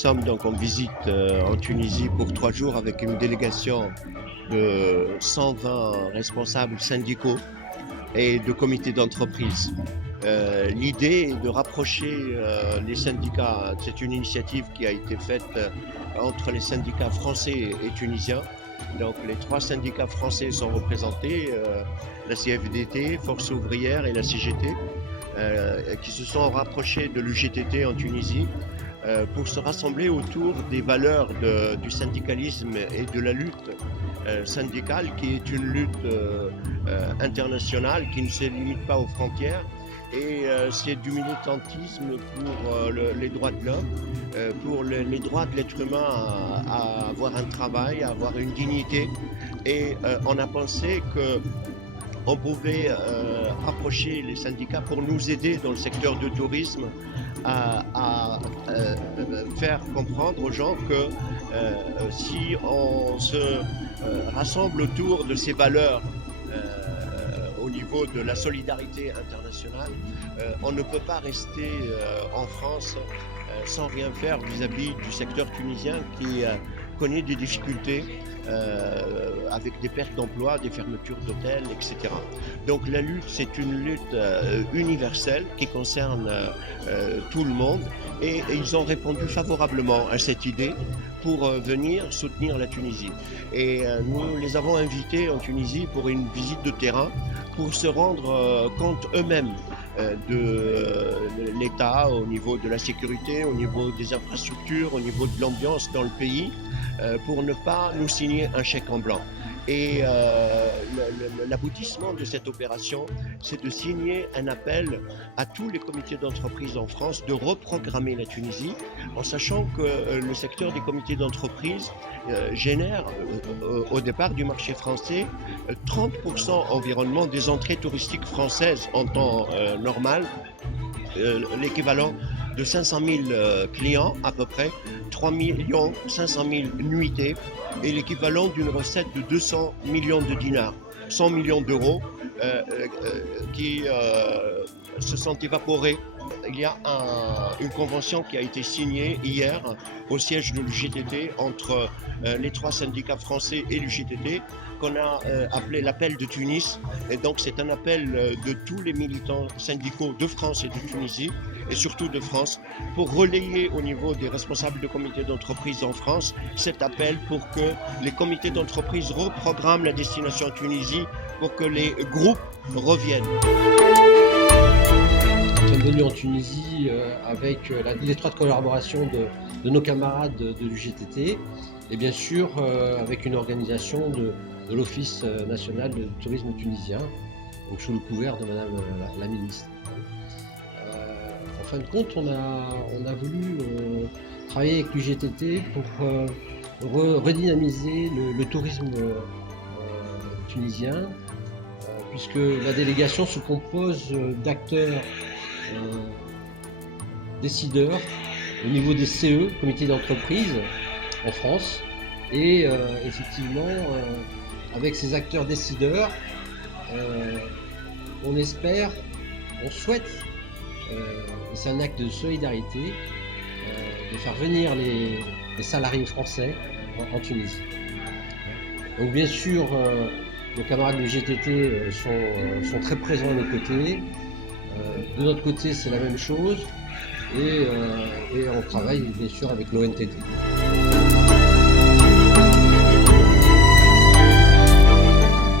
sommes donc en visite en Tunisie pour 3 jours avec une délégation de 120 responsables syndicaux et de comités d'entreprise. L'idée est de rapprocher les syndicats. C'est une initiative qui a été faite entre les syndicats français et tunisiens. Donc les 3 syndicats français sont représentés, la CFDT, Force ouvrière et la CGT, qui se sont rapprochés de l'UGTT en Tunisie pour se rassembler autour des valeurs du syndicalisme et de la lutte syndicale, qui est une lutte internationale qui ne se limite pas aux frontières. Et c'est du militantisme pour les droits de l'homme, pour les droits de l'être humain à avoir un travail, à avoir une dignité. Et on a pensé qu'on pouvait rapprocher les syndicats pour nous aider dans le secteur du tourisme à faire comprendre aux gens que si on se rassemble autour de ces valeurs au niveau de la solidarité internationale, on ne peut pas rester en France sans rien faire vis-à-vis du secteur tunisien qui connaît des difficultés avec des pertes d'emplois, des fermetures d'hôtels, etc. Donc la lutte, c'est une lutte universelle qui concerne tout le monde, et ils ont répondu favorablement à cette idée pour venir soutenir la Tunisie. Et nous les avons invités en Tunisie pour une visite de terrain pour se rendre compte eux-mêmes de l'État au niveau de la sécurité, au niveau des infrastructures, au niveau de l'ambiance dans le pays, pour ne pas nous signer un chèque en blanc. Et l'aboutissement de cette opération, c'est de signer un appel à tous les comités d'entreprise en France de reprogrammer la Tunisie, en sachant que le secteur des comités d'entreprise génère au départ du marché français 30% environnement des entrées touristiques françaises en temps normal, l'équivalent de 500 000 clients à peu près, 3 500 000 nuitées, et l'équivalent d'une recette de 200 millions de dinars, 100 millions d'euros qui se sont évaporés. Il y a une convention qui a été signée hier au siège de l'UGTT entre les 3 syndicats français et l'UGTT, qu'on a appelé l'appel de Tunis. Et donc c'est un appel de tous les militants syndicaux de France et de Tunisie, et surtout de France, pour relayer au niveau des responsables de comités d'entreprise en France cet appel pour que les comités d'entreprise reprogramment la destination Tunisie pour que les groupes reviennent. Nous sommes venus en Tunisie avec l'étroite collaboration de nos camarades de l'UGTT, et bien sûr avec une organisation de l'Office national du tourisme tunisien, donc sous le couvert de Madame la ministre. En fin de compte, on a voulu travailler avec l'UGTT pour redynamiser le tourisme tunisien, puisque la délégation se compose d'acteurs décideurs au niveau des CE, comités d'entreprise en France, et effectivement avec ces acteurs décideurs on souhaite, c'est un acte de solidarité, de faire venir les salariés français en Tunisie. Donc bien sûr nos camarades du GTT sont très présents à nos côtés. De notre côté, c'est la même chose, et on travaille bien sûr avec l'ONTT.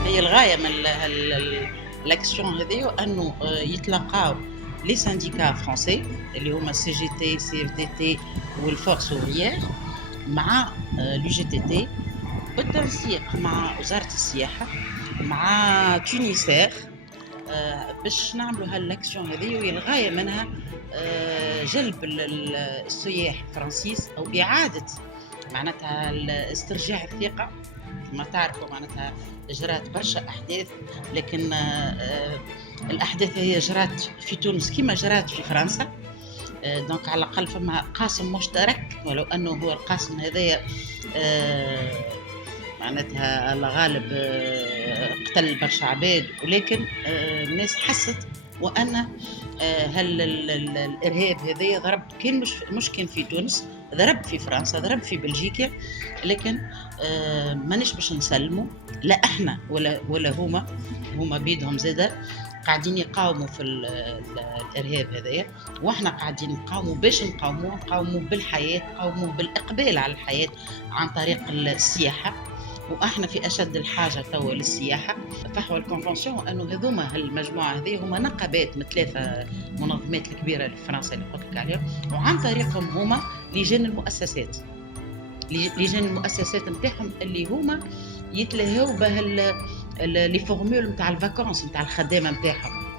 هي الغاية من الأكسيون هذه أنه يتلاقاو لي سانديكا فرنسي اللي هما سي جي تي سي اف دي تي والفورس اوفريير مع لو جي تي تي بالتنسيق مع وزارة السياحة مع تونيسير باش نعملوا هالاكسيون هذه، وهي الغاية منها جلب السياح الفرنسيس أو إعادة معناتها استرجاع الثقة. كما تعرفوا معناتها جرات برشا أحداث، لكن الأحداث هي جرات في تونس كما جرات في فرنسا. دونك على الأقل فما قاسم مشترك، ولو أنه هو القاسم هذايا معناتها الغالب قتل برشا عباد، ولكن الناس حست وأن هل الإرهاب هذايا ضرب كان مش كان في تونس، ضرب في فرنسا، ضرب في بلجيكا، لكن مانيش باش نسلموا، لا احنا ولا هما بيدهم زاده قاعدين يقاوموا في الارهاب هذايا، واحنا قاعدين نقاوموا باش نقاوموا بالحياه، نقاوموا بالاقبال على الحياه عن طريق السياحه، واحنا في اشد الحاجه توا للسياحه. فحوى الكونفنسيون انه هذوما المجموعه هذه هما نقابات من 3 منظمات الكبيره اللي في فرنسا اللي قلت لك عليهم، وعن طريقهم هما لجان المؤسسات نتاعهم اللي هما يتلهوا به لي فورمول نتاع الفاكونس نتاع الخدامه نتاعهم.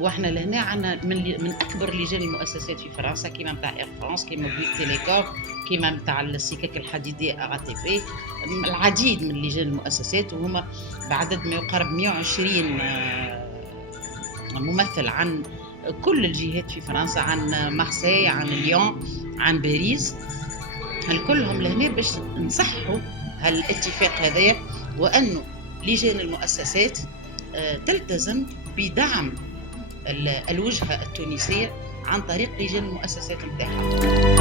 واحنا لهنا عندنا من اكبر لجان المؤسسات في فرنسا، كيما نتاع اير فرانس، كيما بويك تيليكوم، كيما نتاع السكك الحديديه ار تي بي، العديد من لجان المؤسسات، وهما بعدد ما يقارب 120 ممثل عن كل الجهات في فرنسا، عن مارسي، عن ليون، عن باريس، الكلهم لهنا باش نصحوا هالاتفاق هذايا، وانه لجان المؤسسات تلتزم بدعم الوجهه التونسيه عن طريق لجان المؤسسات نتاعها.